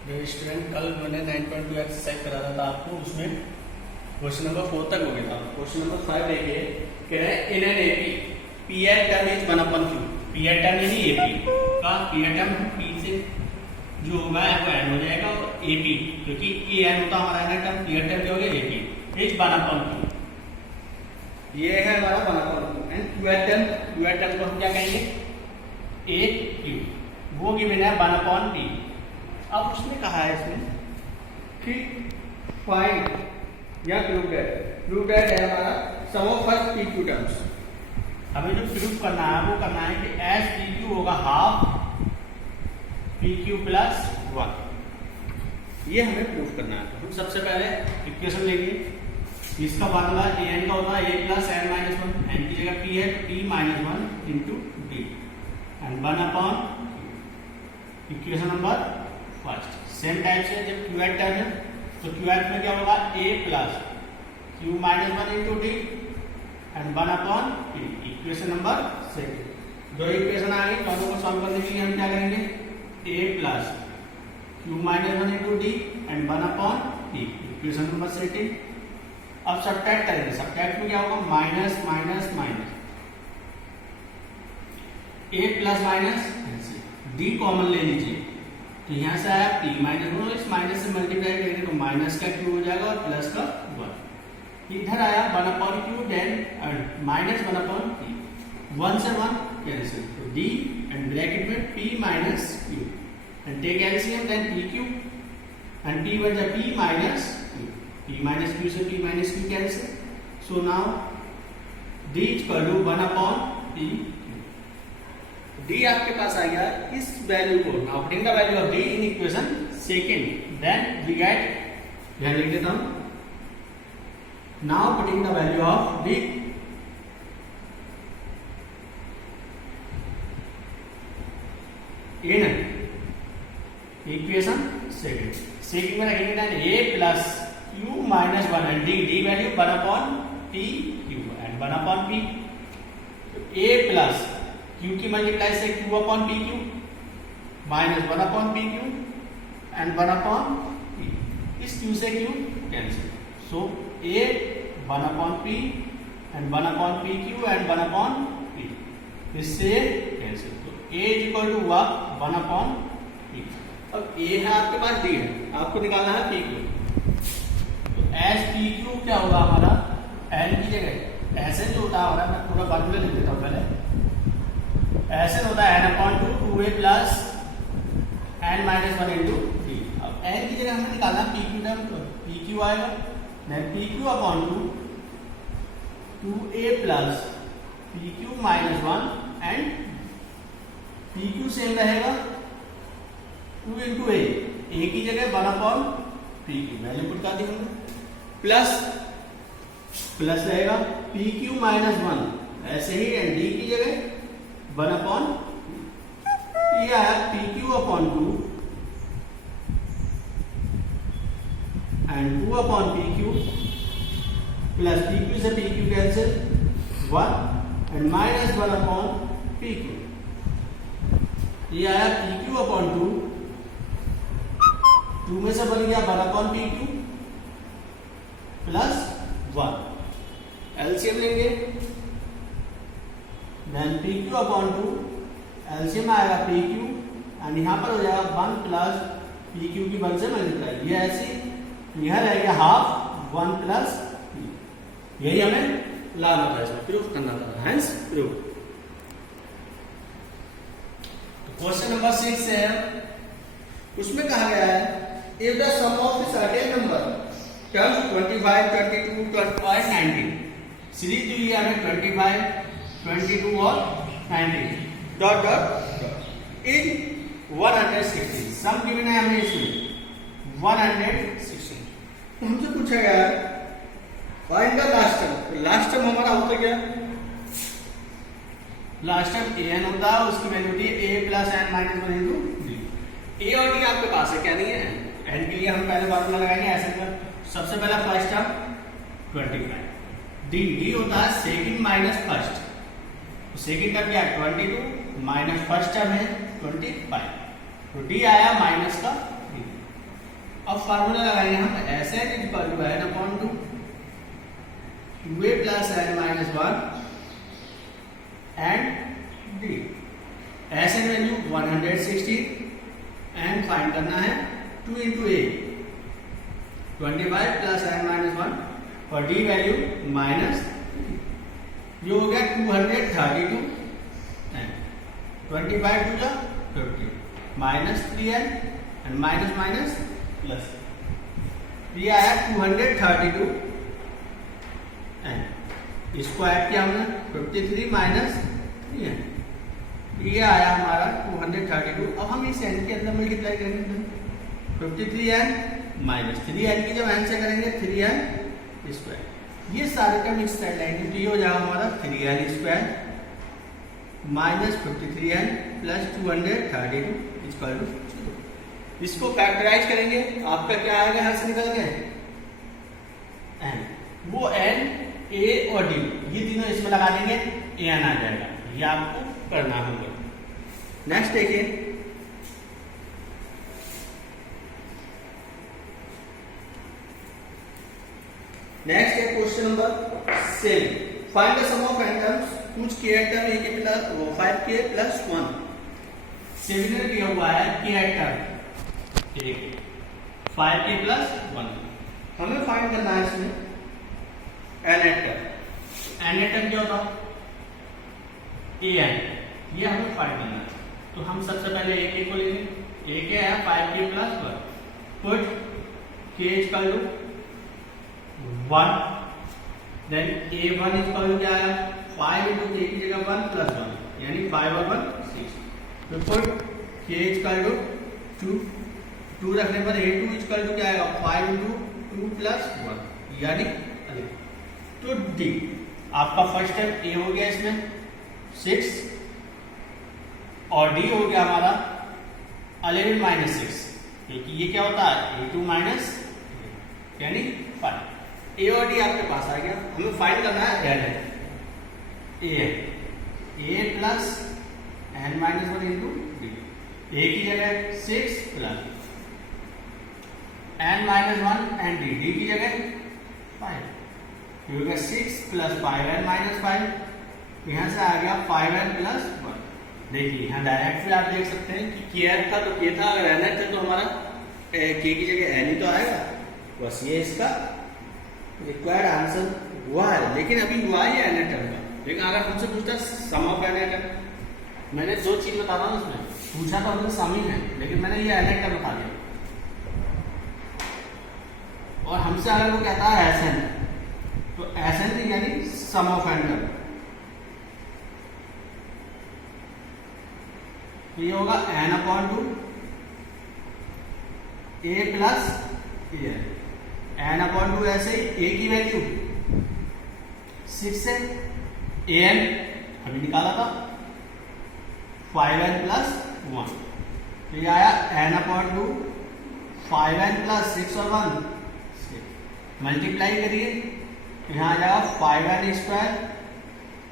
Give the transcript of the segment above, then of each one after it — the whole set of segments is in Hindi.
जो स्टूडेंट कल मैंने 9.2 एक्सरसाइज करा था आपको, उसमें क्वेश्चन नंबर 4 तक हो गया था। क्वेश्चन नंबर 5 देखिए, कह रहे हैं in an AP pth term is 1 upon Q. Pth term यानी एपी का पी एट टर्म पी से जो होगा वो एन हो जाएगा, और एपी क्योंकि ए एन होता हमारा N term, pth term क्या हो गया एपी इज 1 अपॉन क्यू। ये है हमारा 1 upon Q and qth term को हम क्या कहेंगे ए क्यू, वो गिवन है 1 अपॉन टी। अब उसने कहा है इसमें कि फाइंड या प्रूव दैट है हमारा sum of first P Q terms. हमें जो प्रूव करना है वो करना है कि एस पी क्यू होगा हाफ पी क्यू प्लस 1। ये हमें प्रूव करना है। हम सबसे पहले इक्वेशन लेंगे, इसका फार्मूला ए एन का होता है A plus N minus 1। N की जगह पी है तो P minus 1 into D and 1 upon equation number first. Same type से जब क्यू एट टर्म है तो क्यू एट में क्या होगा A plus Q minus 1 into D and 1 upon T. Equation number second. दो इक्वेशन आ गई, दोनों को सॉल्व करने के लिए हम क्या करेंगे A plus Q minus 1 into D and 1 upon T. Equation number second. अब सब्ट्रैक्ट करेंगे, सब्ट्रैक्ट में क्या होगा minus minus minus, A plus minus D common ले लीजिए तो यहाँ से आया पी माइनस 1, इस माइनस से मल्टीप्लाई करेंगे तो माइनस का क्यू हो जाएगा और प्लस का 1। इधर आया 1 upon Q then minus 1 upon P, 1 से 1 कैंसिल तो डी एंड ब्रैकेट में P minus Q and take LCM then P Q and P बन जाए P minus Q. P minus Q से P minus Q cancel, so now D equal to 1 upon P. D आपके पास आ गया इस वैल्यू को। Now putting the value of D in equation second then we get, यहां लिख देता हूं, now putting the value of D in equation second में रखेंगे then A plus Q minus 1 and D value 1 upon P Q and 1 upon P. A plus Q की मल्टीप्लाई से Q upon P Q minus 1 upon P Q and 1 upon P. इस क्यू से Q cancel, so A 1 upon P and 1 upon P Q and 1 upon P, इससे कैंसिल तो A is equal to 1 upon P. अब ए है आपके पास, डी है, आपको निकालना है पी क्यू। तो एस पी क्यू क्या होगा हमारा एन की जगह ऐसे जो होता है हमारा, मैं पूरा फार्मूला लिख देता हूं पहले। ऐसे होता है n upon 2 2a plus n minus 1 into D. अब n की जगह हमें निकालना P Q term, P Q आएगा then P Q upon 2a plus P Q minus 1 and P Q same रहेगा 2 इंटू ए की जगह 1 upon P Q value put कर दी हमने, प्लस रहेगा पी क्यू माइनस 1 ऐसे ही एंड डी की जगह 1 अपॉन ये आया P Q upon 2 and 2 upon P Q plus P Q से P Q cancel 1 and minus 1 upon P Q. ये आया पी क्यू अपॉन 2 में से बन गया 1 upon P Q plus 1। LCM लेंगे then P Q upon 2 LCM आएगा पी क्यू एंड यहाँ पर हो जाएगा 1 प्लस पी क्यू की 1 से मल्टीप्लाई, ये ऐसी यह रहेगा हाफ 1 प्लस पी। यही हमें लाना था, इसमें प्रूफ करना था, हेंस प्रूफ। क्वेश्चन नंबर 6 है, उसमें कहा गया है if the sum of the certain number terms 25 22 और 19, सीरीज दी हुई है हमें 25 22 और 19 dot dot dot in 160। Sum given है हमें इसमें 160। तो हमसे पूछा गया find the last term. Last term हमारा होता क्या, लास्ट टर्म ए एन होता है, उसकी वैल्यू होती है A plus N minus 1 into D. A और डी आपके पास है, क्या नहीं है, एन के लिए हम पहले फार्मूला लगाएंगे ऐसे कर। सबसे पहला फर्स्ट टर्म 25, डी होता है second minus first, second term क्या है 22 माइनस फर्स्ट टर्म है 25, तो डी आया माइनस का 3। अब फार्मूला लगाएंगे हम S N equal to N upon two A plus N minus one and D. S N value 160 and find करना है 2 into A 25 plus N minus one और डी वैल्यू माइनस, ये हो गया 232 एन 25 टू जा 50 minus 3n and minus minus plus, ये आया 232 एन। इसको ऐड किया हमने 53 माइनस 3n, ये आया हमारा 232। अब हम इस n के अंदर मल्टीप्लाई करेंगे 53n माइनस 3n की जब n से करेंगे 3n स्क्वायर, ये सारे टर्म इस साइड लाएंगे तो ये हो जाएगा हमारा 3n square minus 53n plus 232 equal to 0। इसको फैक्टराइज करेंगे, आपका क्या आएगा यहां से निकल के n, वो n a और d ये तीनों इसमें लगा देंगे an आ जाएगा, ये आपको करना होगा। नेक्स्ट देखिए, नेक्स्ट है question number 7, find the sum of n terms कुछ k टर्म a के प्लस 5k प्लस 1। 7 में दिया हुआ है k टर्म 5k प्लस 1, हमें फाइंड करना है इसमें n टर्म। n टर्म क्या होता है an, ये हमें फाइंड करना है। तो हम सबसे पहले a को लेंगे, a क्या है 5k plus 1, put k equal to 1, then a1 equal to क्या है 5 इंटू k की जगह 1 प्लस 1 यानी 5 और 1 6, तो पुट k इक्वल टू 2 रखने पर a2 इक्वल टू क्या आएगा 5 इंटू 2 प्लस 1 यानी तो d। आपका फर्स्ट स्टेप a हो गया इसमें 6 और d हो गया हमारा 11 माइनस 6, क्योंकि ये क्या होता है a2 माइनस यानी 5। a और d आपके पास आ गया, हमें फाइंड करना है a plus n minus 1 into d। a की जगह 6 plus n minus 1 and d की जगह 5, ये हो गया 6 प्लस 5n माइनस 5, यहाँ से आ गया 5n प्लस 1। देखिए यहाँ डायरेक्ट फिर आप देख सकते हैं कि k था तो k था, अगर n था तो हमारा k की जगह n ही तो आएगा, बस ये इसका रिक्वायर्ड आंसर हुआ है। लेकिन अभी हुआ ही n टर्म का, लेकिन अगर हमसे पूछता सम ऑफ n टर्म, मैंने जो चीज बता रहा हूँ उसमें पूछा था उनसे सम ही है, लेकिन मैंने ये n टर्म बता दिया। और हमसे अगर वो कहता है Sn, तो Sn यानी सम ऑफ n टर्म, तो ये होगा n upon 2 a plus n upon 2, ऐसे ही a की वैल्यू 6 है, an अभी निकाला था 5n प्लस 1, तो ये आया n अपॉन 2 5n प्लस 6 और 1 मल्टीप्लाई करिए, यहाँ आ जाएगा 5n स्क्वायर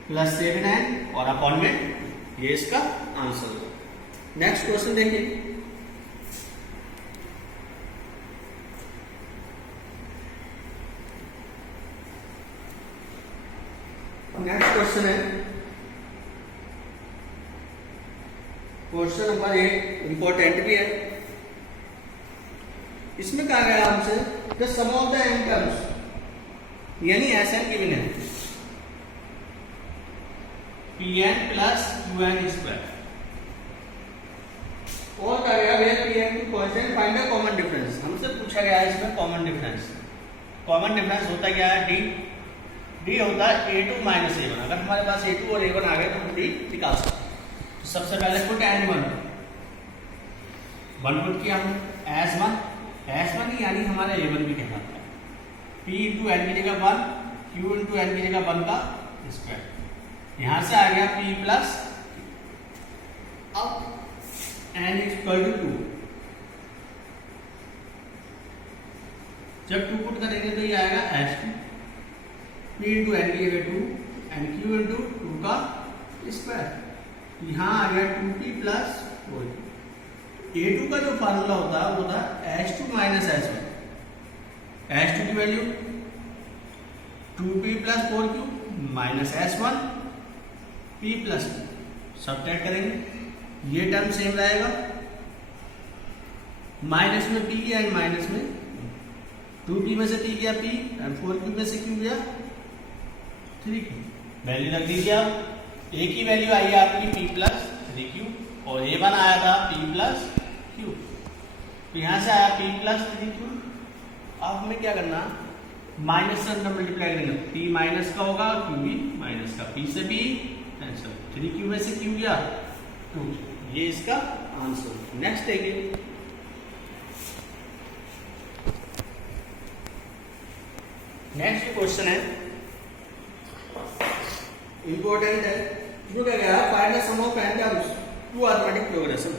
प्लस 7n और अपॉन में ये इसका आंसर होगा। नेक्स्ट क्वेश्चन देखिए, नेक्स्ट क्वेश्चन है क्वेश्चन नंबर 8, इंपॉर्टेंट भी है। इसमें कहा गया हमसे the sum of the n terms, यानी Sn गिवन है Pn प्लस Qn स्क्वायर, और कहा गया where Pn to constant find the common difference. हमसे पूछा गया है इसमें कॉमन डिफरेंस। कॉमन डिफरेंस होता क्या है d होता है a2 माइनस a1। अगर हमारे पास a2 और a1 आ गए तो हम d निकाल सकते हैं। तो सबसे पहले पुट n1 पुट किया हम s1 यानी हमारा a1 भी कहलाता है, p इंटू n की जगह 1, q इंटू n की जगह 1 का स्क्वायर, यहां से आ गया p प्लस, अब n इक्वल टू 2, जब 2 पुट करेंगे तो ये आएगा s2, p इंटू n की जगह 2 एंड q इंटू 2 का स्क्वायर, यहाँ आ गया 2p प्लस 4, A2 का जो फार्मूला होता है वो होता है S2 माइनस S1। S2 की value 2p plus 4q minus S1 p plus 2 subtract करेंगे, ये टर्म सेम रहेगा, माइनस में p गया एंड माइनस में 2p में से p गया p एंड 4q में से q गया 3q। वैल्यू रख दीजिए आप, a की वैल्यू आई है आपकी p प्लस 3q और a1 आया था p प्लस q, तो यहाँ से आया p प्लस 3q। अब हमें क्या करना, माइनस से अंदर मल्टीप्लाई करेंगे, p माइनस का होगा q भी माइनस का, p से p आंसर 3q में से q गया 2, ये इसका आंसर। नेक्स्ट देखिए, नेक्स्ट क्वेश्चन है इंपॉर्टेंट है, जो क्या गया, find the sum of n terms to arithmetic progression.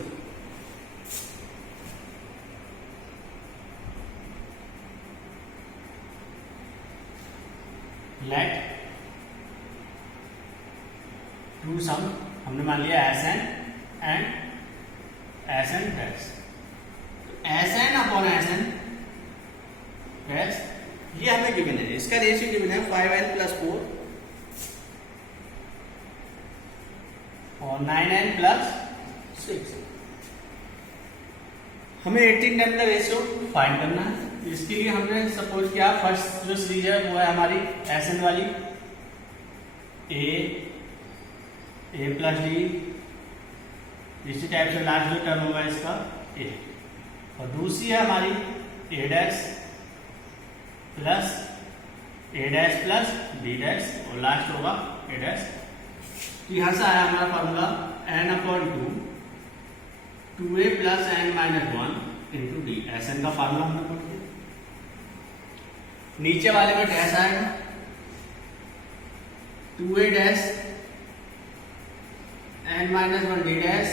Let to sum, हमने मान लिया Sn and Sn dash, Sn upon Sn dash ये हमें गिवन है, इसका रेशियो गिवन है 5n प्लस 4 और 9n प्लस 6। हमें 18 टर्म का रेशियो फाइंड करना है। इसके लिए हमने सपोज किया, फर्स्ट जो सीरीज है वो है हमारी Sn वाली, a प्लस डी, इसी टाइप से लास्ट जो टर्म होगा इसका a, और दूसरी है हमारी a dash plus D dash और लास्ट होगा a डैश। यहाँ से आया हमारा formula n upon 2a plus n minus 1 into D, Sn का फार्मूला हमने पढ़ लिया। नीचे वाले में डैश आएगा, 2a dash n minus 1 D dash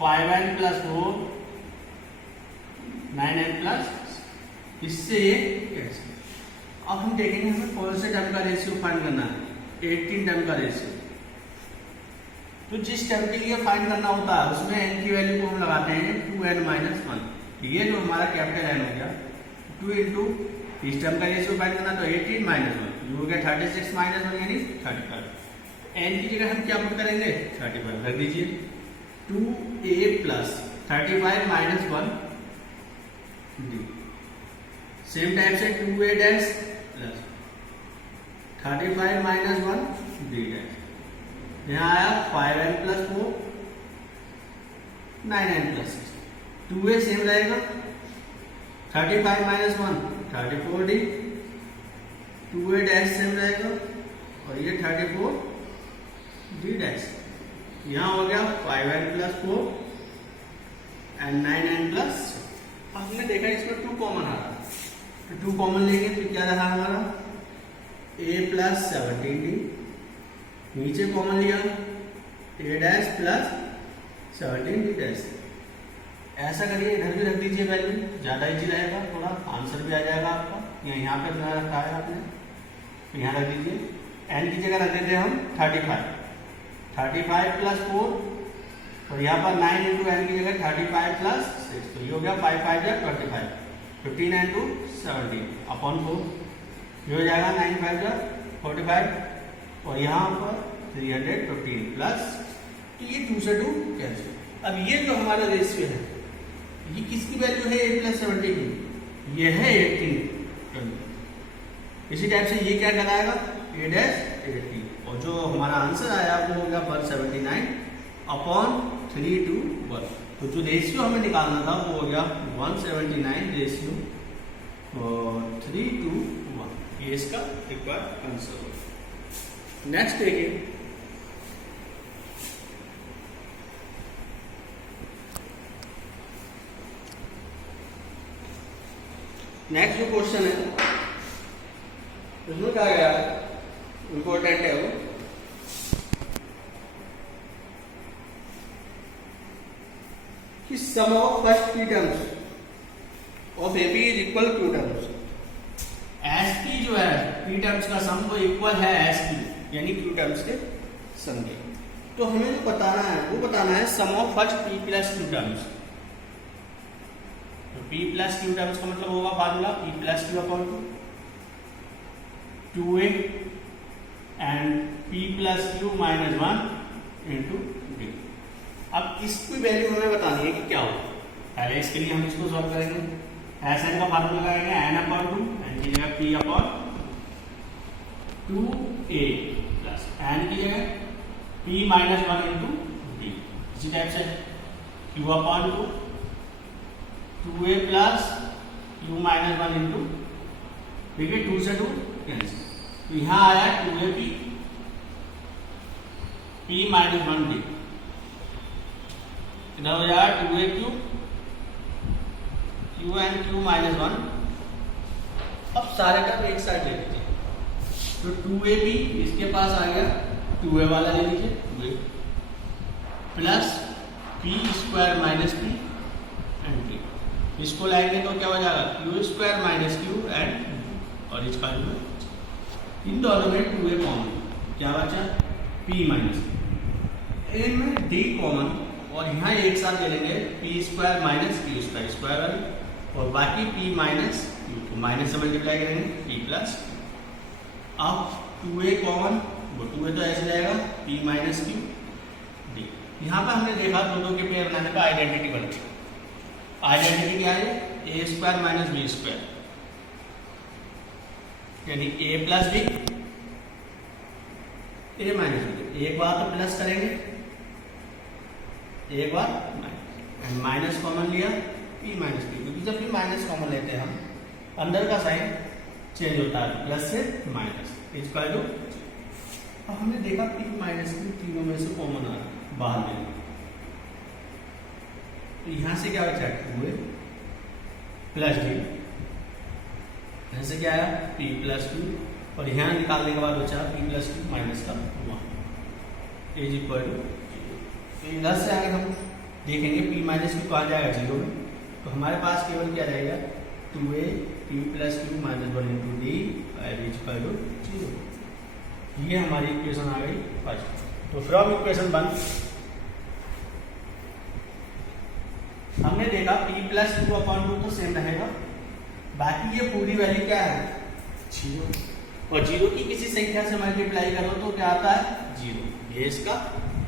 5n plus 4 9n plus, इससे ये कैसे। अब हम देखेंगे हमें कौन से टर्म का रेशियो फाइंड करना है, 18 टर्म का रेशियो। तो जिस टर्म के लिए फाइंड करना होता है उसमें n की वैल्यू को हम लगाते हैं 2n माइनस 1, ये जो हमारा कैपिटल n हो गया 2 इंटू इस टर्म का रेशियो फाइंड करना, तो 18 माइनस 1 ये हो गया 36 माइनस 1 यानी 35। n की जगह हम क्या पुट करेंगे 35 रख दीजिए, 2a plus 35 minus 1 D, same type से 2a dash plus 35 minus 1 D dash, यहाँ आया 5n plus 4 9n plus 6, 2a same रहेगा 35 minus 1 34 D, 2a dash same रहेगा और ये 34 डी डैश, यहाँ हो गया 5n plus 4 and 9n plus. हमने देखा इसमें 2 कॉमन आ रहा है, तो 2 कॉमन लेंगे तो क्या रहा हमारा a प्लस 17d, नीचे कॉमन लिया a dash plus 17d dash. ऐसा करिए, इधर भी रख दीजिए वैल्यू, ज्यादा इजी रहेगा, थोड़ा आंसर भी आ जाएगा आपका। यहाँ पे रखा है आपने, तो यहाँ रख दीजिए, n की जगह रख देते हैं हम 35 प्लस 4 और यहाँ पर 9 इंटू n की जगह 35 प्लस 6, तो ये हो गया 5 5 या 25, 15 इंटू 17 अपॉन 4, ये हो जाएगा 9 5 या 45 और यहाँ पर 315 प्लस, तो ये 2 से 2 कैंसिल। अब ये जो हमारा रेशियो है ये किसकी वैल्यू है, a प्लस 17 की, ये है 18। इसी टाइप से ये क्या कहलाएगा a डैश 18, और जो हमारा आंसर आया वो हो गया 179 अपॉन 3 to 1। तो जो रेशियो हमें निकालना था वो हो गया 179 रेशियो 3 to 1, ये इसका रिक्वायर्ड आंसर होगा। नेक्स्ट देखिए, नेक्स्ट जो क्वेश्चन है उसमें क्या गया, इंपॉर्टेंट है वो, कि sum of first p terms of AP is equal to terms. SP जो है p टर्म्स का सम वो इक्वल है SP यानी q टर्म्स के सम के। तो हमें जो बताना है वो बताना है sum of first P plus Q terms. तो पी प्लस क्यू टर्म्स का मतलब होगा formula P plus Q upon 2a and P plus Q minus 1 into D. अब इसकी वैल्यू हमें बतानी है कि क्या होगा। पहले इसके लिए हम इसको सॉल्व करेंगे। एस एन का फार्मूला लगाएंगे एन अपॉन 2, एन की जगह P upon 2a plus N की जगह पी माइनस 1 इंटू डी। इसी टाइप से Q upon 2a plus Q minus 1 into, ठीक है, 2 से 2 कैंसिल, तो यहां आया 2a पी माइनस 1 डी, इधर हो जाएगा 2a Q and Q minus 1। अब सारे टर्म एक साइड ले लीजिए, तो 2ab इसके पास आ गया, 2a वाला ले लीजिए 2a plus P square minus P and D. इसको लाएंगे तो क्या हो जाएगा Q square minus Q and, और इसका जो इन दोनों में 2a कॉमन, क्या बचा p माइनस इनमें d कॉमन, और यहाँ एक साथ ले लेंगे P square minus Q square square, और बाकी p माइनस क्यू को माइनस से मल्टीप्लाई करेंगे p प्लस। अब 2a कॉमन, वो 2a तो ऐसे जाएगा p माइनस क्यू डी। यहाँ पर हमने देखा दोनों के पेयर बनाने का आइडेंटिटी बनती है। आइडेंटिटी क्या है ए स्क्वायर माइनस बी स्क्वायर, यानी ए प्लस बी ए माइनस बी। एक बार तो प्लस करेंगे, एक बार माइनस कॉमन लिया पी माइनस पी, क्योंकि जब भी माइनस कॉमन लेते हैं हम अंदर का साइन चेंज होता है, प्लस से माइनस इक्वल टू। अब हमने देखा पी माइनस पी तीनों में से कॉमन आ रहा बाहर में, तो यहां से क्या बचा 2a प्लस डी, यहां से क्या आया p प्लस क्यू, और यहां निकालने के बाद बचा p प्लस क्यू माइनस का 1 इज इक्वल टू 0। इधर से आगे हम देखेंगे p माइनस क्यू कहाँ जाएगा 0 में, तो हमारे पास केवल क्या रहेगा 2a p plus Q minus 1 into D is equal to 0। ये हमारी इक्वेशन आ गई फर्स्ट। तो फ्रॉम इक्वेशन 1 हमने देखा p प्लस क्यू अपॉन 2 तो सेम रहेगा, बाकी ये पूरी वैल्यू क्या है 0, और 0 की किसी संख्या से मल्टीप्लाई करो तो क्या आता है 0। ये इसका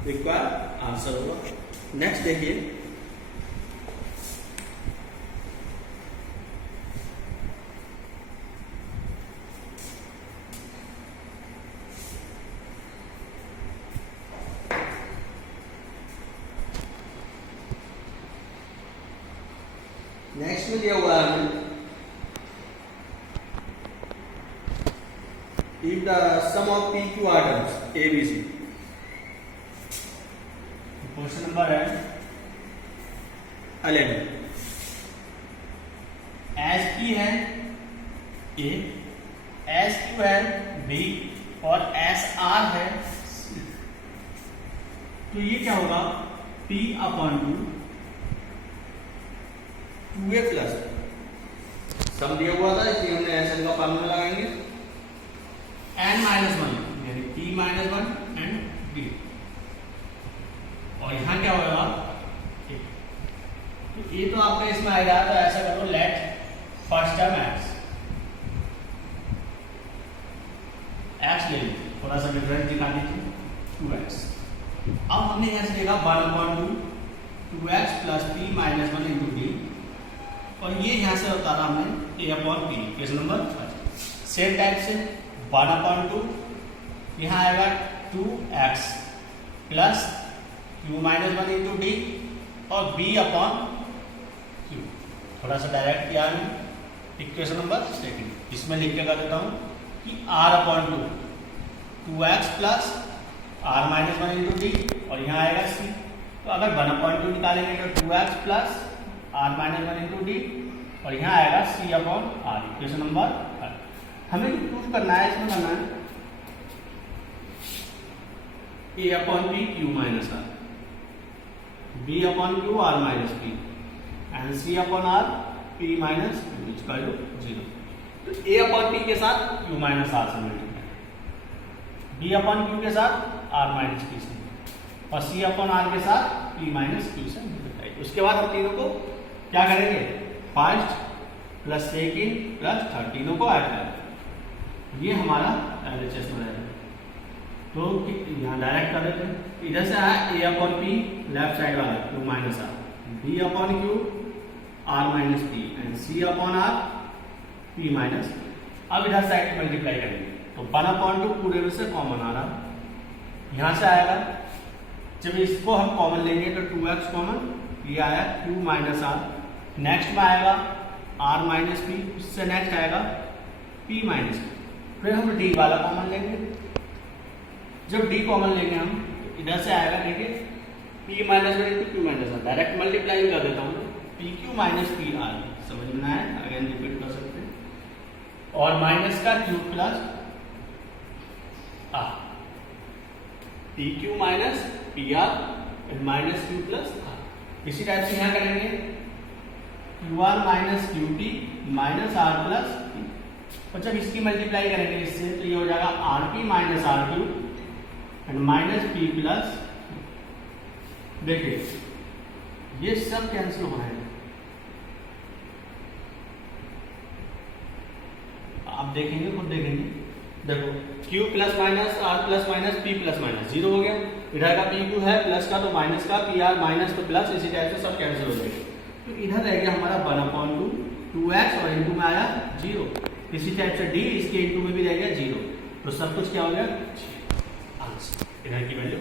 रिक्वायर्ड आंसर होगा। नेक्स्ट देखिए, नेक्स्ट में दिया हुआ है if the sum of PQ atoms ABC। Question number है 11। एस पी है ए, एस क्यू है बी, और एस आर है सी। तो ये क्या होगा P अपॉन 2a प्लस सम दिया हुआ था, इसलिए हमने एस एन का फॉर्मूला लगाएंगे n माइनस 1 यानी p माइनस 1 एंड b, और यहां क्या होगा तो ये तो आपका इसमें आएगा, तो ऐसा करो लेट फर्स्ट टर्म x ले लीजिए, थोड़ा सा डिफरेंस दिखा दीजिए 2x। अब हमने यहां से देखा 1/2 2x plus p minus 1 into D, और ये यहां से उतारा हमने a upon p। Question number same type से 1/2 यहाँ आएगा 2x plus q minus 1 into D, और b अपॉन q। थोड़ा सा डायरेक्ट किया है इक्वेशन नंबर सेकंड। इसमें लिख के कर देता हूँ कि r upon 2x plus r minus 1 into D, और यहाँ आएगा c। तो अगर 1/2 निकालेंगे तो 2x plus r minus 1 into D, और यहाँ आएगा c upon r। Equation number हमें प्रूफ करना है, इसमें करना है a upon p q minus r, b upon q r minus p, and c upon r p minus equal to 0। तो a अपॉन p के साथ q माइनस r से मल्टीप्लाई, b अपॉन q के साथ r माइनस p से, और सी अपॉन आर के साथ पी माइनस क्यू से मल्टीप्लाई। उसके बाद हम तीनों को क्या करेंगे, first plus second plus third, तीनों को ऐड करेंगे। ये हमारा LHS में रहेगा। तो यहाँ डायरेक्ट कर देते हैं, इधर से आया A upon P left side वाला Q minus R, B upon Q R minus P and C upon R P minus. अब इधर साइड मल्टीप्लाई करेंगे तो 1/2 पूरे में से कॉमन आ रहा, यहाँ से आएगा। जब इसको हम कॉमन लेंगे तो 2x कॉमन, ये आया q माइनस आर। नेक्स्ट में आएगा r माइनस पी, उससे नेक्स्ट आएगा p माइनस पी। फिर हम d वाला कॉमन लेंगे। जब d कॉमन लेंगे हम इधर से आएगा, देखिए p माइनस में q minus R, direct multiply कर देता हूँ, pq माइनस पी आर, समझ में आया, अगेन रिपीट कर सकते हैं। और माइनस का q plus R, P Q minus P R and minus Q plus R. इसी टाइप से यहाँ करेंगे Q R minus Q T minus R plus P. और जब इसकी मल्टीप्लाई करेंगे इससे तो ये हो जाएगा R P minus R Q and minus P plus. देखिए ये सब कैंसिल हो रहे हैं, आप देखेंगे खुद देखेंगे। देखो q plus minus R plus minus P plus minus 0 हो गया, इधर का पी क्यू है प्लस का तो माइनस का, पी आर माइनस तो प्लस, इसी टाइप से सब कैंसिल हो जाएगा। तो इधर रह गया हमारा 1/2 2x और इनटू में आया 0। इसी टाइप से d इसके इनटू में भी रह गया 0। तो सब कुछ क्या हो गया आंसर, इधर की वैल्यू